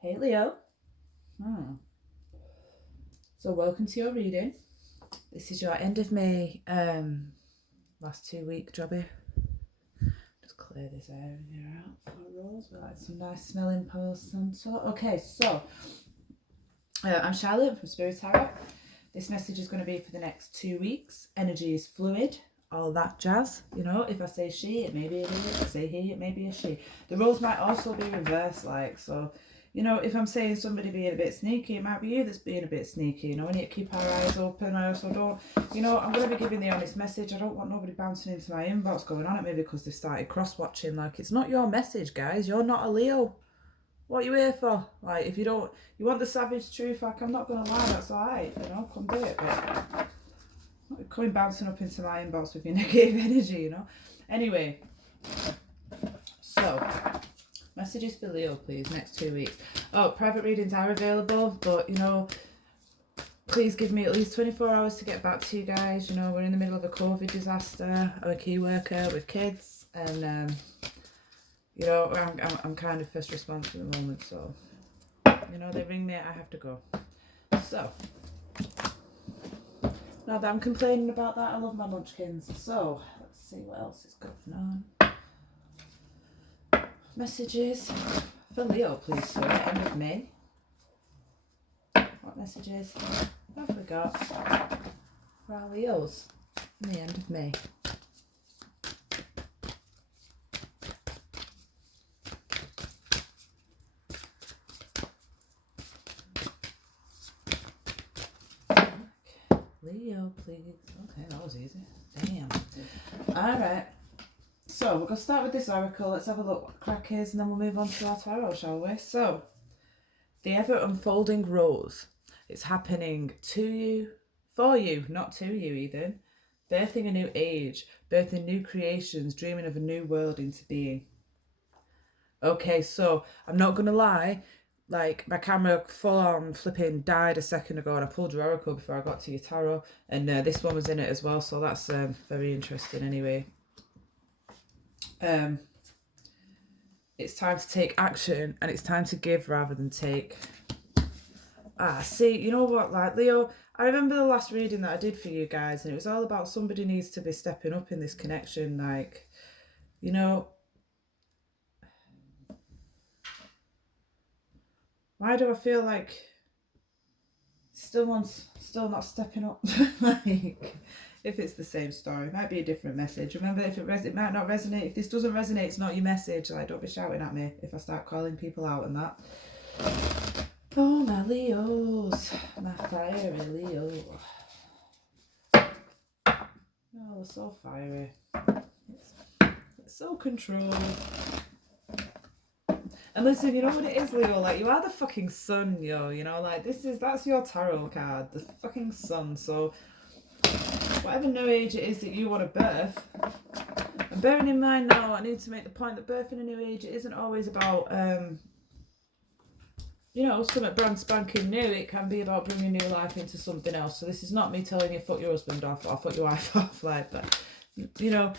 Hey Leo. So welcome to your reading. This is your end of May last 2 week jobby. Just clear this area out for Rose. We like some nice smelling Palo Santo. Okay, so I'm Charlotte from Spirit Tarot. This message is going to be for the next 2 weeks. Energy is fluid, all that jazz. You know, if I say she, it may be a he. If I say he, it may be a she. The roles might also be reversed, like, so, you know, if I'm saying somebody being a bit sneaky, it might be you that's being a bit sneaky. You know, we need to keep our eyes open. I also don't, you know, I'm going to be giving the honest message. I don't want nobody bouncing into my inbox going on at me because they've started cross-watching. Like, it's not your message, guys. You're not a Leo. What are you here for? Like, if you don't, you want the savage truth, like, I'm not going to lie, that's alright, you know, come do it, but not coming bouncing up into my inbox with your negative energy, you know. Anyway, so, messages for Leo, please, next 2 weeks. Oh, private readings are available, but, you know, please give me at least 24 hours to get back to you guys. You know, we're in the middle of a COVID disaster. I'm a key worker with kids, and, you know, I'm kind of first response at the moment, so, you know, they ring me, I have to go. So, not that I'm complaining about that, I love my munchkins. So, let's see what else is going on. Messages for Leo, please, sir, end of May. What messages have we got for our Leos in the end of May? Leo, please. Okay, that was easy. Damn. Alright. So, we're going to start with this oracle. Let's have a look what the crack is, and then we'll move on to our tarot, shall we? So, the ever-unfolding rose. It's happening to you, for you, not to you even. Birthing a new age, birthing new creations, dreaming of a new world into being. Okay, so, I'm not going to lie. Like, my camera full on flipping died a second ago, and I pulled your oracle before I got to your tarot, and this one was in it as well, so that's very interesting anyway. It's time to take action, and it's time to give rather than take. See, you know what, like, Leo, I remember the last reading that I did for you guys, and it was all about somebody needs to be stepping up in this connection, like, you know, why do I feel like someone's still not stepping up? Like, if it's the same story, it might be a different message. Remember, if it might not resonate. If this doesn't resonate, it's not your message. Like, don't be shouting at me if I start calling people out and that. Oh, my Leos, my fiery Leo. Oh, so fiery. It's so controlled. And listen, you know what it is, Leo? Like, you are the fucking sun, yo. You know, like, that's your tarot card, the fucking sun. So, whatever new age it is that you want to birth, and bearing in mind now, I need to make the point that birthing a new age, it isn't always about, you know, something brand spanking new. It can be about bringing new life into something else. So this is not me telling you fuck your husband off or fuck your wife off, like, but, you know,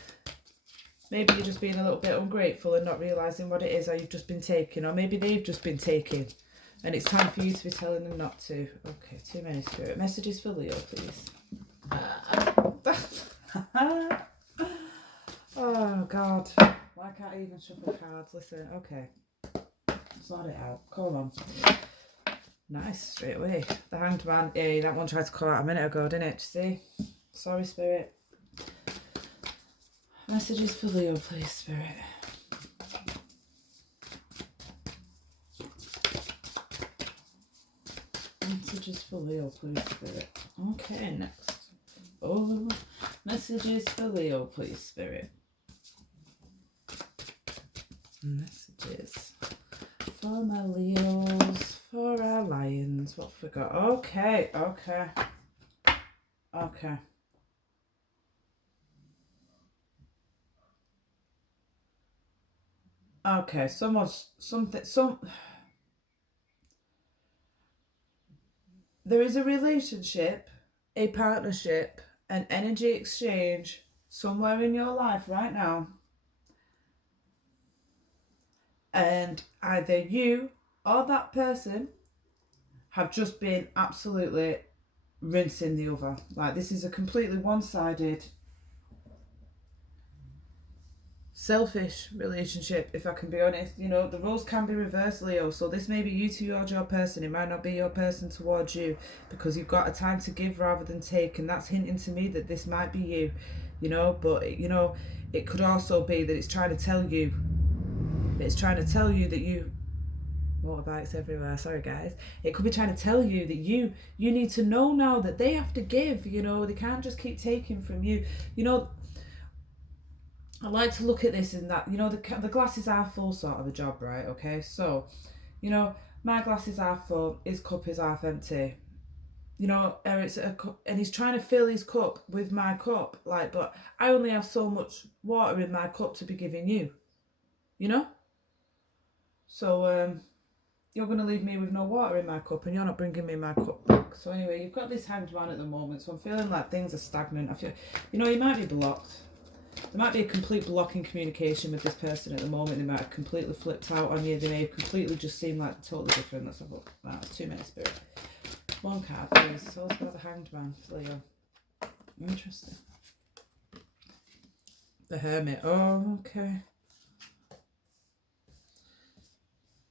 maybe you're just being a little bit ungrateful and not realising what it is, or you've just been taken, or maybe they've just been taken, and it's time for you to be telling them not to. Okay, too many spirit messages for Leo, please. Oh, God. Why can't I even shuffle cards? Listen, okay. Sort it out. Come on. Nice, straight away. The Hanged Man. Yeah, that one tried to come out a minute ago, didn't it? See? Sorry, Spirit. Messages for Leo, please, Spirit. Messages for Leo, please, Spirit. Okay, next. Oh, messages for Leo, please, Spirit. Messages for my Leos, for our lions. What have we got? Okay. Okay, there is a relationship, a partnership, an energy exchange somewhere in your life right now. And either you or that person have just been absolutely rinsing the other. Like, this is a completely one-sided, selfish relationship, if I can be honest. You know, the roles can be reversed, Leo. So this may be you towards your person. It might not be your person towards you, because you've got a time to give rather than take. And that's hinting to me that this might be you, you know. But, you know, it could also be that it's trying to tell you. It's trying to tell you that you... Motorbikes everywhere, sorry guys. It could be trying to tell you that you need to know now that they have to give, you know. They can't just keep taking from you. You know, I like to look at this in that, you know, the glasses are full sort of a job, right? Okay, so, you know, my glasses are full, his cup is half empty. You know, Eric's and he's trying to fill his cup with my cup, like, but I only have so much water in my cup to be giving you, you know. So you're going to leave me with no water in my cup, and you're not bringing me my cup back. So anyway, you've got this hanged man at the moment, so I'm feeling like things are stagnant. I feel, you know, you might be blocked. There might be a complete block in communication with this person at the moment. They might have completely flipped out on you. They may have completely just seem like totally different. Let's have a look. That's too many spirit. One card, please. Tell us about the hanged man, Leo. Interesting. The hermit. Oh, okay.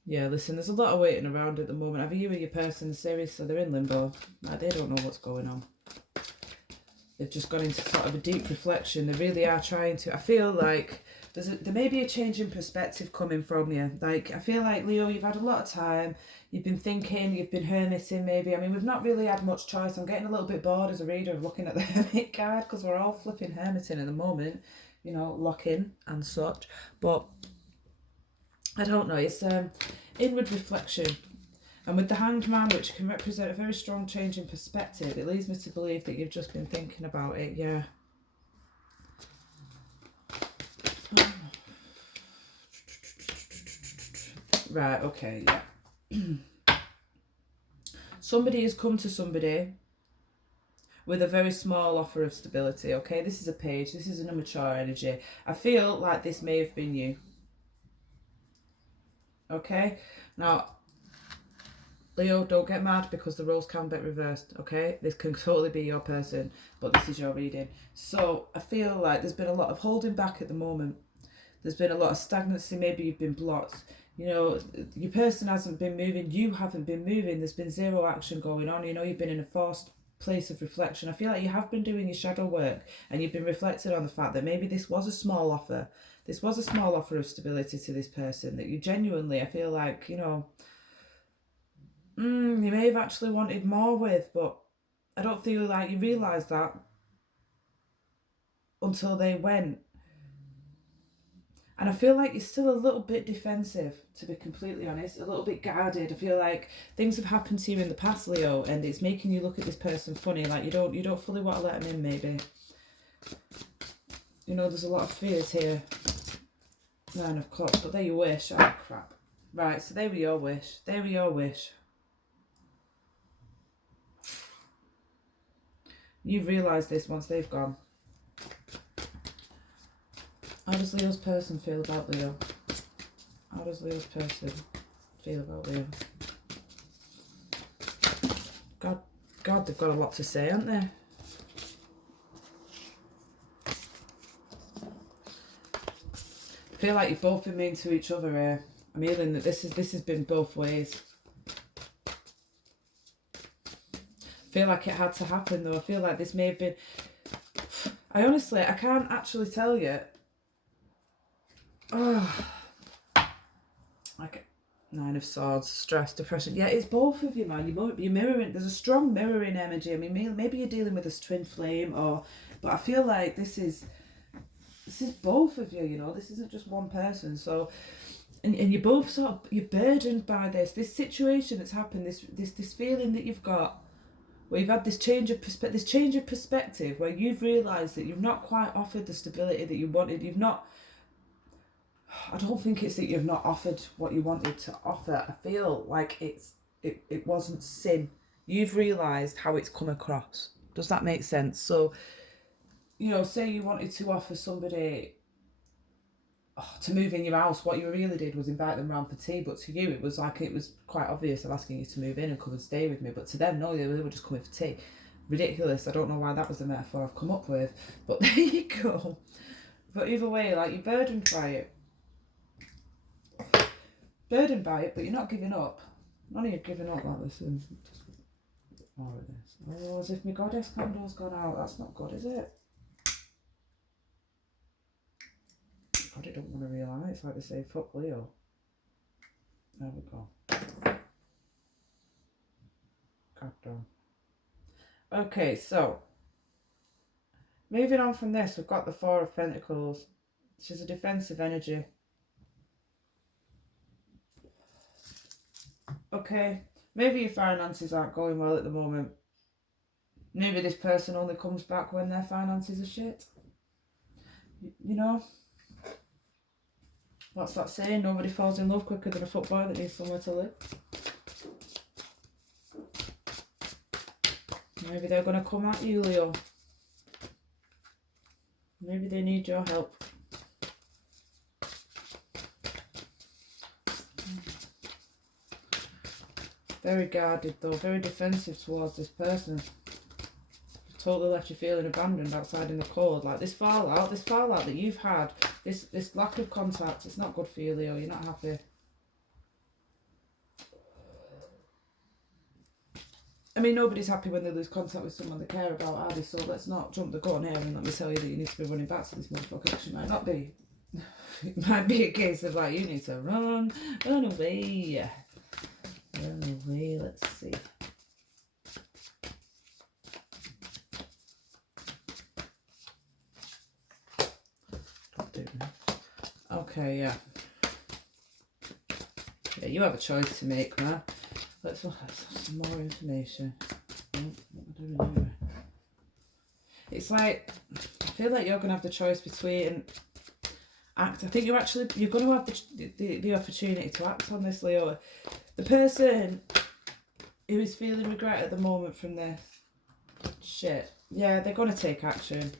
Yeah, listen, there's a lot of waiting around at the moment. Either you or your person, seriously, they're in limbo. Like, they don't know what's going on. They've just gone into sort of a deep reflection. They really are trying to... I feel like there may be a change in perspective coming from you. Like, I feel like, Leo, you've had a lot of time. You've been thinking, you've been hermiting maybe. I mean, we've not really had much choice. I'm getting a little bit bored as a reader of looking at the hermit card, because we're all flipping hermiting at the moment. You know, lock-in and such. But I don't know. It's inward reflection. And with the hanged man, which can represent a very strong change in perspective, it leads me to believe that you've just been thinking about it, yeah. Right, okay, yeah. Somebody has come to somebody with a very small offer of stability, okay? This is a page, this is an immature energy. I feel like this may have been you. Okay? Now, Leo, don't get mad, because the roles can get reversed, okay? This can totally be your person, but this is your reading. So I feel like there's been a lot of holding back at the moment. There's been a lot of stagnancy. Maybe you've been blocked. You know, your person hasn't been moving. You haven't been moving. There's been zero action going on. You know, you've been in a forced place of reflection. I feel like you have been doing your shadow work, and you've been reflecting on the fact that maybe this was a small offer. This was a small offer of stability to this person that you genuinely, I feel like, you know, you may have actually wanted more with, but I don't feel like you realised that until they went. And I feel like you're still a little bit defensive, to be completely honest, a little bit guarded. I feel like things have happened to you in the past, Leo, and it's making you look at this person funny, like you don't fully want to let them in, maybe. You know, there's a lot of fears here. 9 of Cups, but there you wish. Oh, crap. Right, so there were your wish. There were your wish. You've realised this once they've gone. How does Leo's person feel about Leo? How does Leo's person feel about Leo? God, they've got a lot to say, haven't they? I feel like you've both been mean to each other here. I'm feeling that this has been both ways. I feel like it had to happen though. I feel like this may have been... I can't actually tell you. Oh, like 9 of Swords, stress, depression. Yeah, it's both of you, man. You're mirroring. There's a strong mirroring energy. I mean, maybe you're dealing with this twin flame, but I feel like this is both of you. You know, this isn't just one person. So, and you're both you're burdened by this situation that's happened. This feeling that you've got, where you've had this change of perspective, where you've realised that you've not quite offered the stability that you wanted. I don't think it's that you've not offered what you wanted to offer. I feel like it wasn't sin. You've realised how it's come across. Does that make sense? So, you know, say you wanted to offer somebody to move in your house. What you really did was invite them round for tea, but to you it was like, it was quite obvious of asking you to move in and come and stay with me, but to them, no, they were just coming for tea. Ridiculous. I don't know why that was the metaphor I've come up with, but there you go. But either way, like, you're burdened by it. Burdened by it, but you're not giving up. None of you giving up. Like, listen, just more of this. Oh, as if my goddess candle's gone out. That's not good, is it? God, I don't want to realise. It's like they say, fuck Leo. There we go. God damn. Okay, so moving on from this, we've got the Four of Pentacles, which is a defensive energy. Okay, maybe your finances aren't going well at the moment. Maybe this person only comes back when their finances are shit. You know? What's that saying? Nobody falls in love quicker than a footboy that needs somewhere to live. Maybe they're going to come at you, Leo. Maybe they need your help. Very guarded though, very defensive towards this person. Totally left you feeling abandoned outside in the cold. Like this fallout that you've had, this lack of contact, it's not good for you, Leo. You're not happy. I mean, nobody's happy when they lose contact with someone they care about, are they? So let's not jump the gun here and let me tell you that you need to be running back to this motherfucker. Actually, might not be. It might be a case of like, you need to run away. Run away, let's see. Okay, yeah. Yeah, you have a choice to make, man. Let's have some more information. It's like, I feel like you're going to have the choice between act. I think you're going to have the opportunity to act on this, Leo. The person who is feeling regret at the moment from this shit, yeah, they're going to take action.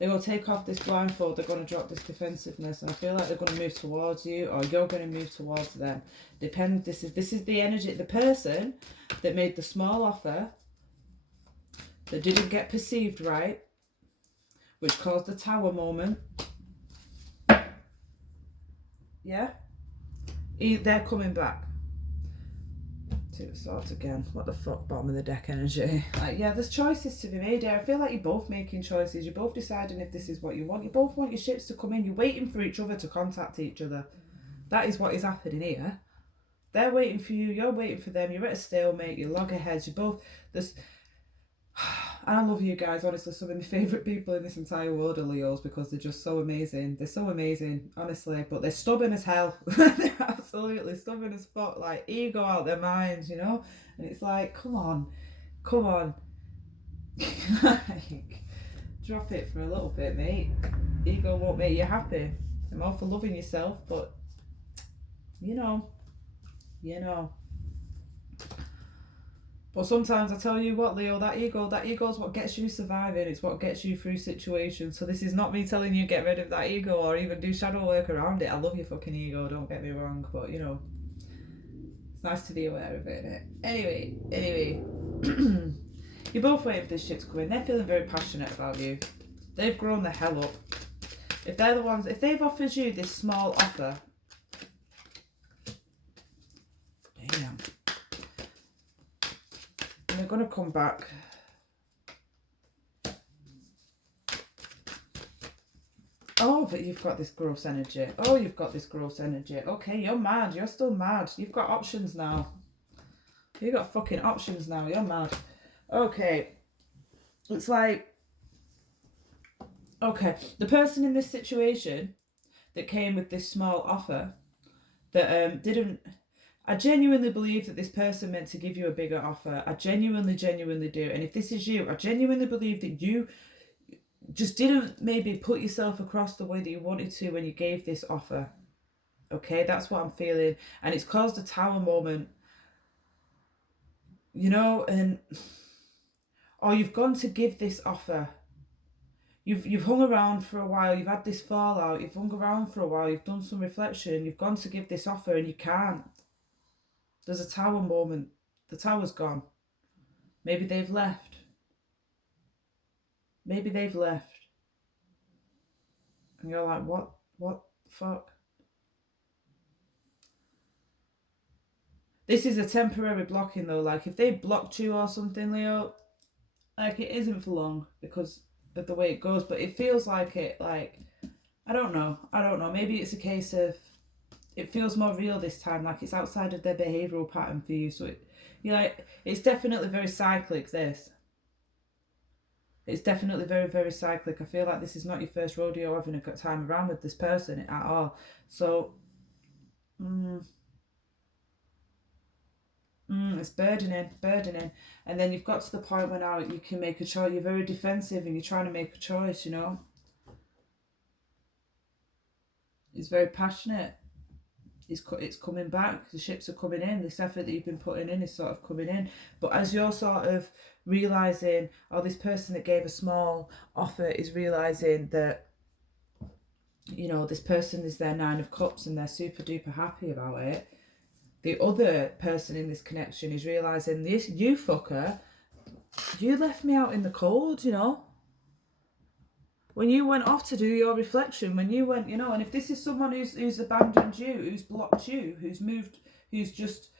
They will take off this blindfold, they're going to drop this defensiveness, and I feel like they're going to move towards you, or you're going to move towards them. This is the energy, the person that made the small offer, that didn't get perceived right, which caused the tower moment. Yeah? They're coming back. Two of Swords again. What the fuck, bottom of the deck energy. Like, yeah, there's choices to be made here. I feel like you're both making choices. You're both deciding if this is what you want. You both want your ships to come in. You're waiting for each other to contact each other. That is what is happening here. They're waiting for you. You're waiting for them. You're at a stalemate. You're loggerheads. You're both... And I love you guys, honestly. Some of my favourite people in this entire world are Leos because they're just so amazing. They're so amazing, honestly. But they're stubborn as hell. They're absolutely stubborn as fuck. Like, ego out their minds, you know? And it's like, come on. Like, drop it for a little bit, mate. Ego won't make you happy. I'm all for loving yourself, but, you know. But sometimes I tell you what, Leo, that ego is what gets you surviving. It's what gets you through situations. So this is not me telling you get rid of that ego or even do shadow work around it. I love your fucking ego, don't get me wrong. But, you know, it's nice to be aware of it, innit? Anyway. You're both waiting for this shit to come in. They're feeling very passionate about you. They've grown the hell up. If they're the ones, if they've offered you this small offer, damn. And they're going to come back. Oh, but you've got this gross energy. Okay, you're mad. You're still mad. You've got options now. You've got fucking options now. You're mad. Okay. It's like... Okay. The person in this situation that came with this small offer that didn't... I genuinely believe that this person meant to give you a bigger offer. I genuinely do. And if this is you, I genuinely believe that you just didn't maybe put yourself across the way that you wanted to when you gave this offer. Okay, that's what I'm feeling. And it's caused a tower moment. You know, and... Or you've gone to give this offer. You've hung around for a while, you've had this fallout, you've hung around for a while, you've done some reflection, you've gone to give this offer and you can't. There's a tower moment. The tower's gone. Maybe they've left. Maybe they've left. And you're like, what the fuck? This is a temporary blocking though. Like if they blocked you or something, Leo, like it isn't for long because of the way it goes. But it feels like it, like, I don't know. Maybe it's a case of it feels more real this time, like it's outside of their behavioural pattern for you. So you're like, it's definitely very cyclic, this. It's definitely very, very cyclic. I feel like this is not your first rodeo having a time around with this person at all. So, it's burdening. And then you've got to the point where now you can make a choice. You're very defensive and you're trying to make a choice, you know. It's very passionate. It's coming back. The ships are coming in. This effort that you've been putting in is sort of coming in. But as you're sort of realising, or this person that gave a small offer is realising that, you know, this person is their 9 of Cups and they're super duper happy about it. The other person in this connection is realising, this, you fucker, you left me out in the cold, you know. When you went off to do your reflection, when you went, you know, and if this is someone who's abandoned you, who's blocked you, who's moved, who's just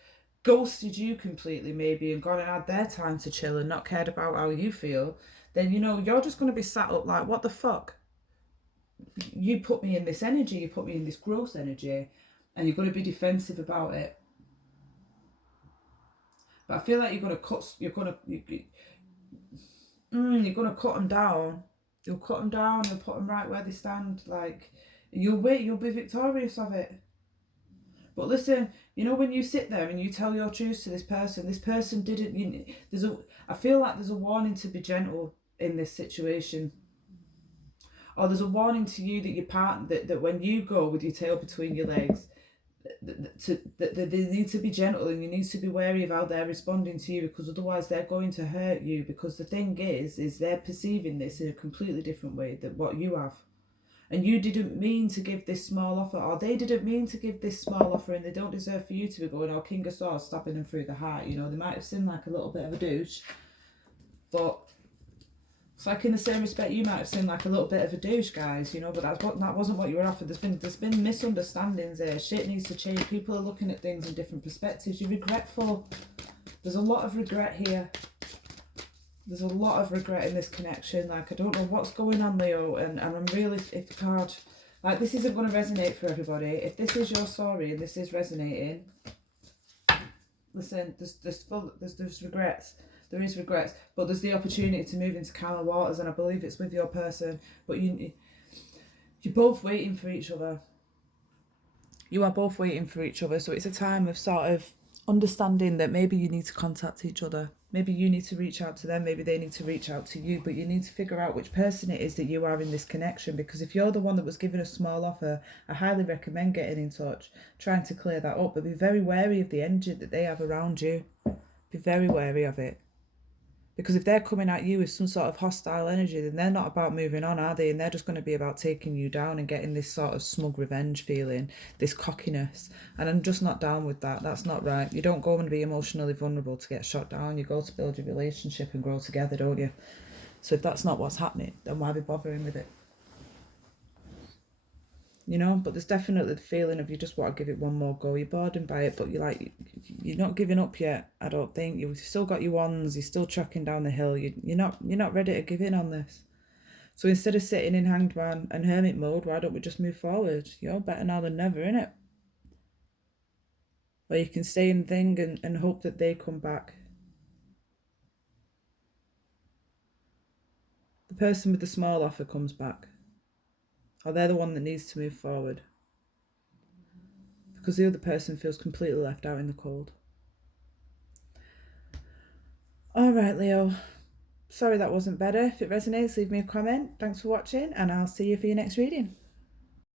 ghosted you completely maybe and gone and had their time to chill and not cared about how you feel, then, you know, you're just going to be sat up like, what the fuck? You put me in this energy, you put me in this gross energy, and you're going to be defensive about it. But I feel like you're going to cut them down. You'll cut them down, you'll put them right where they stand, like, you'll be victorious of it. But listen, you know, when you sit there and you tell your truth to this person didn't, I feel like there's a warning to be gentle in this situation. Or there's a warning to you that your partner, that when you go with your tail between your legs, that they need to be gentle and you need to be wary of how they're responding to you, because otherwise they're going to hurt you. Because the thing is they're perceiving this in a completely different way than what you have. And you didn't mean to give this small offer, or they didn't mean to give this small offer, and they don't deserve for you to be going, oh, King of Swords, stabbing them through the heart. You know, they might have seemed like a little bit of a douche, but it's like in the same respect, you might have seemed like a little bit of a douche, guys, you know, but that wasn't what you were offered. There's been misunderstandings there. Shit needs to change. People are looking at things in different perspectives. You're regretful. There's a lot of regret here. There's a lot of regret in this connection. Like, I don't know what's going on, Leo, and I'm really, if God, like, this isn't going to resonate for everybody. If this is your story and this is resonating, listen, there's regrets. There is regrets, but there's the opportunity to move into calmer waters, and I believe it's with your person. But you're both waiting for each other. You are both waiting for each other, so it's a time of sort of understanding that maybe you need to contact each other. Maybe you need to reach out to them, maybe they need to reach out to you, but you need to figure out which person it is that you are in this connection, because if you're the one that was given a small offer, I highly recommend getting in touch, trying to clear that up, but be very wary of the energy that they have around you. Be very wary of it. Because if they're coming at you with some sort of hostile energy, then they're not about moving on, are they? And they're just going to be about taking you down and getting this sort of smug revenge feeling, this cockiness. And I'm just not down with that. That's not right. You don't go and be emotionally vulnerable to get shot down. You go to build your relationship and grow together, don't you? So if that's not what's happening, then why be bothering with it? You know, but there's definitely the feeling of you just want to give it one more go. You're bored by it, but you're not giving up yet. I don't think you've still got your wands. You're still tracking down the hill. You're not ready to give in on this. So instead of sitting in Hanged Man and Hermit mode, why don't we just move forward? You're better now than never, innit? Or you can stay in thing and hope that they come back. The person with the small offer comes back. Or they're the one that needs to move forward. Because the other person feels completely left out in the cold. Alright, Leo. Sorry that wasn't better. If it resonates, leave me a comment. Thanks for watching, and I'll see you for your next reading.